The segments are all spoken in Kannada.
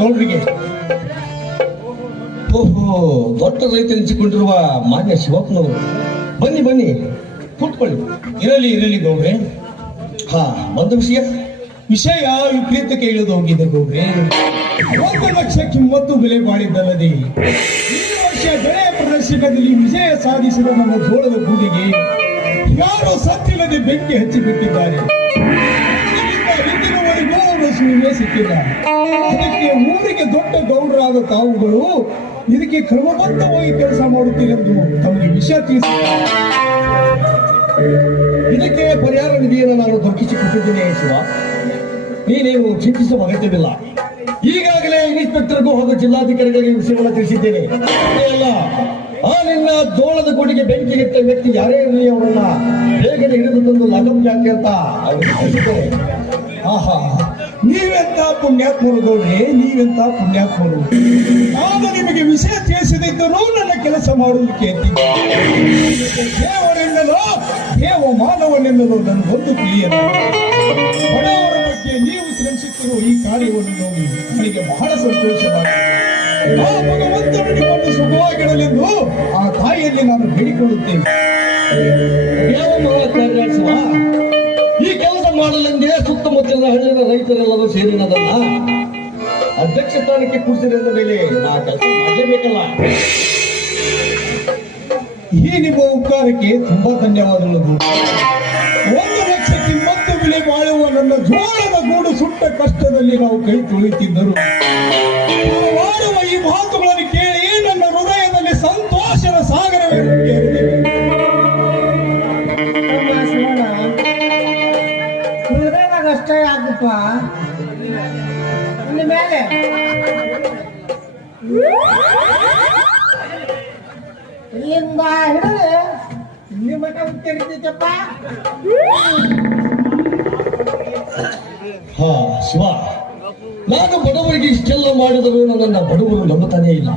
ಗೌಡ್ರಿಗೆ. ಓಹೋ, ದೊಡ್ಡ ರೈತರೆನಿಸಿಕೊಂಡಿರುವ ಮಾನ್ಯ ಶಿವಪ್ಪನವರು, ಬನ್ನಿ ಬನ್ನಿ ಕೂತ್ಕೊಳ್ಳಿ. ಇರಲಿ ಇರಲಿ ಗೌಡ್ರೆ. ಹಾ, ಒಂದು ವಿಷಯ ವಿಪರೀತಕ್ಕೆ ಇಳಿದು ಹೋಗಿದೆ ಗೌಡ್ರೆ. 1 ಲಕ್ಷ ಕಿಮ್ಮತ್ತು ಬೆಲೆ ಬಾಳಿದ್ದಲ್ಲದೆ ಈ ವರ್ಷ ಬೆಳೆ ಪ್ರದರ್ಶನದಲ್ಲಿ ವಿಜಯ ಸಾಧಿಸಿದ ನಮ್ಮ ಜೋಳದ ಗೂಡಿಗೆ ಯಾರೋ ಸತ್ತಿಲ್ಲದೆ ಬೆಂಕಿ ಹಚ್ಚಿಬಿಟ್ಟಿದ್ದಾರೆ. ಇಂದಿನವರೆಗೂ ಅವರ ಸುಳಿವೆ ಸಿಕ್ಕಿಲ್ಲ. ಅದಕ್ಕೆ ಊರಿಗೆ ದೊಡ್ಡ ಗೌಡರಾದ ತಾವುಗಳು ಇದಕ್ಕೆ ಕ್ರಮಬದ್ಧವಾಗಿ ಕೆಲಸ ಮಾಡುತ್ತೀರೆಂದು ತಮಗೆ ವಿಷಯ ತಿಳಿಸಿದ್ದಾರೆ. ಇದಕ್ಕೆ ಪರಿಹಾರ ನಿಧಿಯನ್ನು ನಾನು ದೊರಕಿಸಿಕೊಟ್ಟಿದ್ದೇನೆ ಶಿವ, ನೀನೇನು ಚಿಂತಿಸುವ ಅಗತ್ಯವಿಲ್ಲ. ಈಗಾಗಲೇ ಇನ್ಸ್ಪೆಕ್ಟರ್ಗೂ ಹಾಗೂ ಜಿಲ್ಲಾಧಿಕಾರಿಗಳಿಗೆ ವಿಷಯವನ್ನು ತಿಳಿಸಿದ್ದೇನೆ. ಅಲ್ಲ, ಆ ನಿನ್ನ ಜೋಳದ ಗುಡಿಗೆ ಬೆಂಕಿ ಇಟ್ಟ ವ್ಯಕ್ತಿ ಯಾರೇ ಇರಲಿ ಅವರನ್ನ ಬೇಗನೆ ಹಿಡಿದು ತಂದು ಲಗಪ್ ಯಾಕೆ ಅಂತ ಅವ್ರಿಗೆ ತಿಳಿಸಿದ್ದೇನೆ. ಆಹಾ, ನೀವೆಂತ ಪುಣ್ಯಾತ್ಮರು ಗೌಡ್ರೆ, ನೀವೆಂತ ಪುಣ್ಯಾತ್ಮರು. ನಾನು ನಿಮಗೆ ವಿಷಯ ತಿಳಿಸದಿದ್ದರೂ ನನ್ನ ಕೆಲಸ ಮಾಡುವುದಕ್ಕೆ ದೇವರೆನ್ನಲೋ ದೇವ ಮಾನವನೆನ್ನಲೋ ನನಗೊಂದು ತಿಳಿಯಲ್ಲ. ಬಡವರ ಬಗ್ಗೆ ನೀವು ಶ್ರಮಿಸುತ್ತಿರುವ ಈ ಕಾರ್ಯವನ್ನು ನೋಡಿ ನನಗೆ ಬಹಳ ಸಂತೋಷವಾಗಿದೆ. ಆ ಭಗವಂತನು ನಿಮ್ಮನ್ನು ಸುಖವಾಗಿರಲೆಂದು ಆ ತಾಯಿಯಲ್ಲಿ ನಾನು ಬೇಡಿಕೊಳ್ಳುತ್ತೇನೆ. ಯಾವ ಮಹಾಕಾರ್ಯ ಶಿವ, ಈ ಕೆಲಸ ಮಾಡಲೆಂದೇ ಸುತ್ತಮುತ್ತಲಿನ ಹಳ್ಳಿನ ರೈತರೆಲ್ಲರೂ ಸೇರಿನದನ್ನ ಅಧ್ಯಕ್ಷ ಸ್ಥಾನಕ್ಕೆ ಕೂರಿಸಿದ ಮೇಲೆ ನಾ ಕೆಲಸ ಮಾಡಲೇಬೇಕಲ್ಲ. ಈ ನಿಮ್ಮ ಉಪಕಾರಕ್ಕೆ ತುಂಬಾ ಧನ್ಯವಾದಗಳು. 1 ಲಕ್ಷ ಕಿಮ್ಮತ್ತು ಬೆಲೆ ಬಾಳುವ ನನ್ನ ಜೋಳದ ಗೂಡು ಸುಟ್ಟ ಕಷ್ಟದಲ್ಲಿ ನಾವು ಕೈ ತೊಳೆಯುತ್ತಿದ್ದರು. ಮಾಡುವ ಈ ಮಾತುಗಳನ್ನು ಕೇಳಿ ನನ್ನ ಹೃದಯದಲ್ಲಿ ಸಂತೋಷದ ಸಾಗರವೇ ಅಷ್ಟೇ ಆಗಪ್ಪ. ಮೇಲೆ ಇಲ್ಲಿಂದ ಹಿಡಿದು ಇಲ್ಲಿ ಮಠ ತಿರುಗ್ತಿದ್ದಪ್ಪ. ಹಾ ಶಿವ, ನಾನು ಬಡವರಿಗೆ ಇಷ್ಟೆಲ್ಲ ಮಾಡಿದರೂ ನನ್ನನ್ನು ಬಡವರು ನಂಬುತ್ತಾನೇ ಇಲ್ಲ.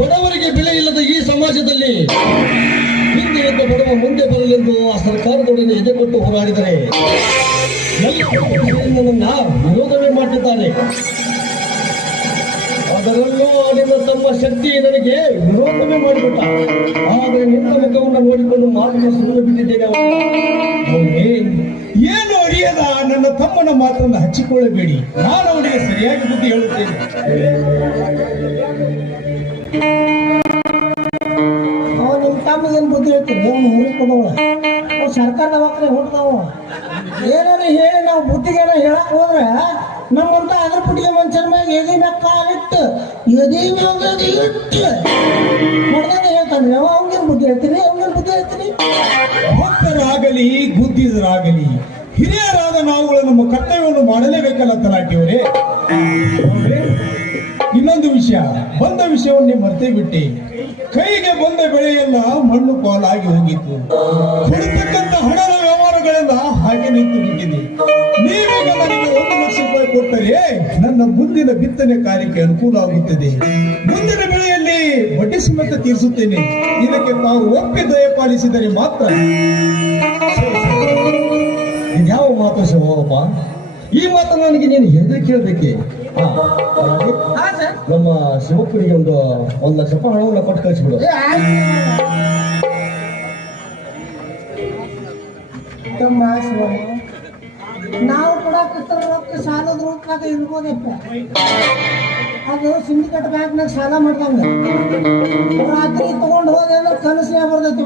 ಬಡವರಿಗೆ ಬೆಲೆ ಇಲ್ಲದ ಈ ಸಮಾಜದಲ್ಲಿ ಹಿಂದೆ ಎದ್ದ ಬಡವ ಮುಂದೆ ಬರಲೆಂದು ಆ ಸರ್ಕಾರದೊಡನೆ ಎದೆ ಕೊಟ್ಟು ಹೋರಾಡಿದರೆ ನನ್ನನ್ನ ವಿರೋಧವೇ ಮಾಡುತ್ತಿದ್ದಾನೆ. ಅದರಲ್ಲೂ ನಿನ್ನ ತಮ್ಮ ಶಕ್ತಿ ನನಗೆ ವಿರೋಧವೇ ಮಾಡಿಬಿಟ್ಟ. ಆದರೆ ನಿನ್ನ ಮುಖವನ್ನು ನೋಡಿಕೊಂಡು ಮಾತ್ರ ಸುಮ್ಮನೆ ಬಿಟ್ಟಿದ್ದೇನೆ. ಏನು ಅರಿಯದ ನನ್ನ ತಮ್ಮನ ಮಾತನ್ನು ಹಚ್ಚಿಕೊಳ್ಳಬೇಡಿ. ನಾನು ಅವನಿಗೆ ಸರಿಯಾಗಿ ಬುದ್ಧಿ ಹೇಳುತ್ತೇನೆ. ನಿಮ್ಮ ತಮ್ಮಗೇನು ಬುದ್ಧಿ ಹೇಳ್ತೀನಿ? ಅವನು ಹುಡುಕೊಂಡವ ಸರ್ಕಾರ ದವಾಖಾನೆ ಹೊಡ್ದವ. ಏನಾರು ಹೇಳಿ ನಾವು ಬುದ್ಧಿಗೇನ ಹೇಳಕ್ ಹೋದ್ರೆ ನಮ್ಮಂತ ಅದ್ರ ಪುಟ್ಟಿಗೆ ಮನುಷ್ಯನ ಮ್ಯಾಗ ಎದಿ ಮ್ಯಾಗ ಕಾಲಿಟ್ಟು ಎದಿ ಮ್ಯಾಗ ಇಟ್ಟು ಹೊಡೆದ ಹೇಳ್ತಾನೆ. ಅವ್ನಿಗೇನು ಬುದ್ಧಿ ಹೇಳ್ತೀನಿ? ಅವ್ನಿಗೇನು ಬುದ್ಧಿ ಹೇಳ್ತೀನಿ? ಭಕ್ತರಾಗಲಿ ಬುದ್ಧಿದರಾಗಲಿ ಹಿರಿಯರಾದ ನಾವುಗಳು ನಮ್ಮ ಕರ್ತವ್ಯವನ್ನು ಮಾಡಲೇಬೇಕಲ್ಲ ತಲಾಟಿಯವರೇ. ಇನ್ನೊಂದು ವಿಷಯ, ಬಂದ ವಿಷಯವನ್ನೇ ಮರ್ತೇ ಬಿಟ್ಟೆ. ಕೈಗೆ ಬಂದ ಬೆಳೆಯೆಲ್ಲ ಮಣ್ಣು ಪಾಲಾಗಿ ಹೋಗಿತ್ತು. ಕೊಡತಕ್ಕಂತ ಹಣದ ವ್ಯವಹಾರಗಳೆಲ್ಲ ಹಾಗೆ ನಿಂತು ಬಿಟ್ಟಿದೆ. ನೀವೀಗ ನನಗೆ 1 ಲಕ್ಷ ರೂಪಾಯಿ ಕೊಟ್ಟರೆ ನನ್ನ ಮುಂದಿನ ಬಿತ್ತನೆ ಕಾರ್ಯಕ್ಕೆ ಅನುಕೂಲ ಆಗುತ್ತದೆ. ಮುಂದಿನ ಬೆಳೆಯಲ್ಲಿ ಬಡ್ಡಿ ಸಮೇತ ತೀರಿಸುತ್ತೇನೆ. ಇದಕ್ಕೆ ತಾವು ಒಪ್ಪಿ ದಯಪಾಲಿಸಿದರೆ ಮಾತ್ರ. ಯಾವ ಮಾತು ಶಿವಪ್ಪ? ಈ ಮಾತು ನನಗೆ ನೀನು ಹೆದರಿ ಕೇಳಬೇಕೆ? ನಮ್ಮ ಶಿವಪ್ಪನಿಗೆ ಒಂದು 1 ಲಕ್ಷ ರೂಪಾಯಿ ಹಣವನ್ನು ಕೊಟ್ಟು ಕಳಿಸ್ಬಿಡು. ನಾವು ಕೂಡ ರೊಕ್ಕ ಸಾಲದ ರೂಪಾಗ ಇರ್ಬೋದಪ್ಪ. ಅದು ಸಿಂಡಿಕೇಟ್ ಬ್ಯಾಂಕ್ನಾಗ ಸಾಲ ಮಾಡ್ದಂಗ ರಾತ್ರಿ ತಗೊಂಡು ಹೋದೆ ಅಂದ್ರೆ ಕನಸಿನ ಬರ್ತೈತಿ.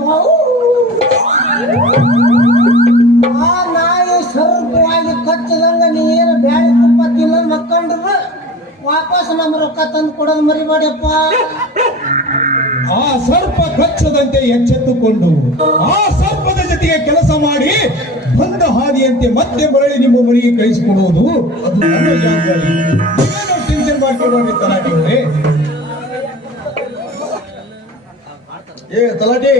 ಆ ನಾಯಿ ಸ್ವಲ್ಪವಾಗಿ ಕಚ್ಚದಂಗ ನೀನು ಬ್ಯಾಳಿ ತುಪ್ಪ ತಿನ್ನೋದು ಮಕ್ಕೊಂಡ್ರು ವಾಪಸ್ ನಮ್ಮ ರೊಕ್ಕ ತಂದು ಕೊಡೋದು ಮರಿಬೇಡಪ್ಪ. ಆ ಸರ್ಪ ಕಚ್ಚದಂತೆ ಎಚ್ಚೆತ್ತುಕೊಂಡು ಆ ಸರ್ಪದ ಜೊತೆಗೆ ಕೆಲಸ ಮಾಡಿ ಬಂದ ಹಾದಿಯಂತೆ ಮತ್ತೆ ಮರಳಿ ನಿಮ್ಮ ಮನೆಗೆ ಕಳಿಸಿಕೊಡುವುದು ಅದು ನನ್ನ ಜವಾಬ್ದಾರಿ. ಟೆನ್ಷನ್ ಮಾಡ್ಕೊಳ್ಳೋಣ ತಲಾಟಿಯವರೇ. ಏ ತಲಾಟಿ,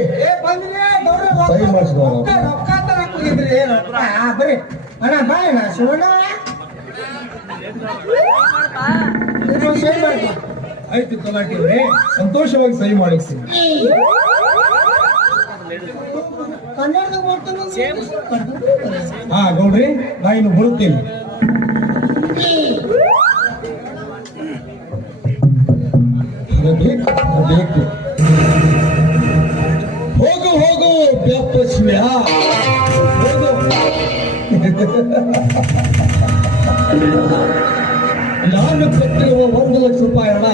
ಸಹಿ ಮಾಡಿಸಿದ ಬರ್ರಿ ಅಣ್ಣ ಬಾಯ್ ಅಣ್ಣ ಶಿವಣ್ಣ ಸಹಿ ಮಾಡಿ. ಆಯ್ತು ತಲಾಟಿಯವರೇ, ಸಂತೋಷವಾಗಿ ಸಹಿ ಮಾಡಿಸ್ತೀನಿ. ಕನ್ನಡದಾಗ ಹಾ ಗೌಡ್ರಿ, ನಾ ಇನ್ನು ಬರುತ್ತೇನೆ. ಬೇಕು. ಹೋಗು ಹೋಗು ಬೆಪ್ಪಸ್ವ್ಯ ಹೋಗು. ನಾನು ಕೊಟ್ಟಿರುವ 1,00,000 ರೂಪಾಯಿ ಹಣ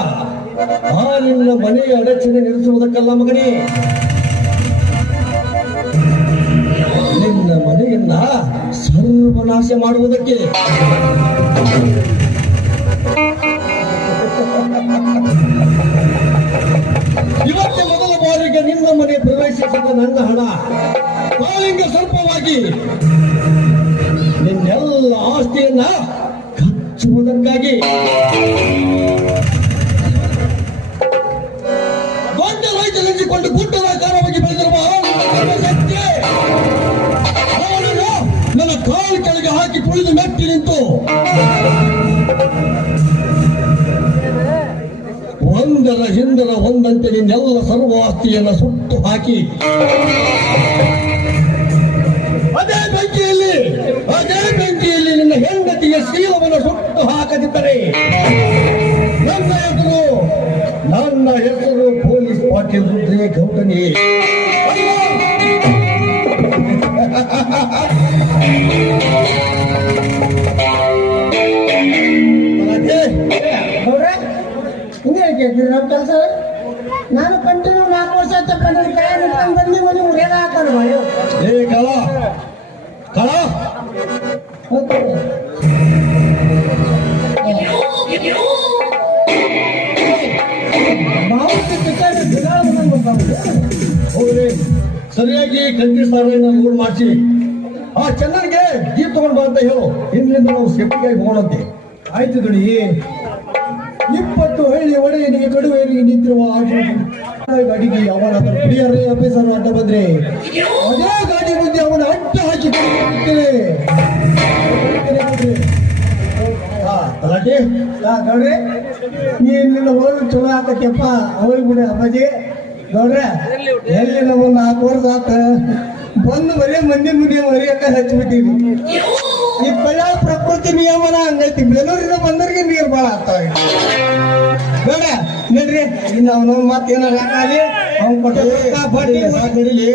ಆ ನಿನ್ನ ಮನೆಯ ಅಡಚಣೆ ನಿಲ್ಲಿಸುವುದಕ್ಕಲ್ಲ ಮಗನೇ, ನಿನ್ನ ಮನೆಯನ್ನ ಸರ್ವನಾಶ ಮಾಡುವುದಕ್ಕೆ. ಇವತ್ತೇ ಮೊದಲ ಬಾರಿಗೆ ನಿನ್ನ ಮನೆ ಪ್ರವೇಶಿಸಿದ ನನ್ನ ಹಣ ಕಾಳಿಂಗ ಸರ್ಪವಾಗಿ ನಿನ್ನೆಲ್ಲ ಆಸ್ತಿಯನ್ನ ಕಚ್ಚುವುದಕ್ಕಾಗಿ ದೊಡ್ಡ ರೈತರೆನಿಸಿಕೊಂಡು ಗುಡ್ಡದಾಕಾರವಾಗಿ ಬೆಳೆದಿರುವ ಅವನನ್ನು ನನ್ನ ಕಾಲು ಕೆಳಗೆ ಹಾಕಿ ತುಳಿದು ಮೆಟ್ಟಿ ನಿಂತು ಒಂದರ ಹಿಂದರ ಒಂದಂತೆ ನಿನ್ನೆಲ್ಲ ಸರ್ವ ಆಸ್ತಿಯನ್ನ ಸುಟ್ಟು ಹಾಕಿ ಅದೇ ಬೆಂಕಿಯಲ್ಲಿ ನಿನ್ನ ಹೆಂಡತಿಯ ಶೀಲವನ್ನು ಸುಟ್ಟು ಹಾಕದಿದ್ದರೆ ನನ್ನ ಹೆಸರು ಪೊಲೀಸ್ ಪಾಟೀಲ್ ರುದ್ರೇ ಗೌಡನೇ. ನಮ್ಮ ಕೆಲಸ ನಾನು ಕಂಟಿನ್ಯೂ 4 ವರ್ಷ ಬಂದು ಮನೆ ಮುರಿಯೋದ ಹಾಕೋಣ ಏ ಕಳ ಕಳ ಹೋಗ್ರಿ ಸರಿಯಾಗಿ ಕಂಟಿ ಸಾರನ್ನ ಲೋಡ್ ಮಾಡಿಸಿ ಆ ಚಂದನ್ಗೆ ಜೀಪ್ ತಗೊಂಡ್ ಬಾ ಅಂತ ಹೇಳು. ಹಿಂದಿನಿಂದ ನಾವು ಸೇಫ್ಟಿಗಾಗಿ ಹೋಗೋಣಂತೆ. ಆಯ್ತು ದೊಡಿ. 20 ಹಳ್ಳಿ ಒಡೆಯನಿಗೆ ಕಡುವೆಯರಿಗೆ ನಿಂತಿರುವ ಗಾಡಿಗೆ ಅವನಾದರೂ ಕುಡಿಯರೇ ಆಫೀಸರ್ ಅಂತ ಬಂದ್ರೆ ಅದೇ ಗಾಡಿ ಮುಂದೆ ಅವನ ಅಡ್ಡ ಹಾಕಿ ಬಿಡ್ತೇನೆ. ತಲಾಟೆ ಗೌಡ್ರೆ ನಿನ್ನ ಹೋಗಿ ಚಲೋ ಆಕತ್ತಪ್ಪ ಹೋಗ್ಬಿಡ ಅಪ್ಪಾಜಿ. ಗೌಡ್ರೆ ಎಲ್ಲಿ ನಮ್ಮನ್ನ 4 ವರ್ಷ ಆತ ಬಂದು ಬರೀ ಮಂದಿ ಮುಂದೆ ಮರಿಯಕ್ಕ ಹಚ್ಚಿಬಿಟ್ಟಿವಿ. ಈ ಬಳ್ಳಾಳ ಪ್ರಕೃತಿ ನಿಯಮನ ಹಂಗೈತಿ. ಬೆಂಗಳೂರಿಂದ ಬಂದವ್ರಿಗೆ ನೀರು ಭಾಳ ಆಗ್ತಾವೆ. ಬೇಡ ನಡ್ರಿ ಇನ್ನು ಅವನ ಮತ್ತೇನಾರ ಹಾಕಾಲಿ ಅವ್ನು ಕೊಟ್ಟ ನಡೀಲಿ.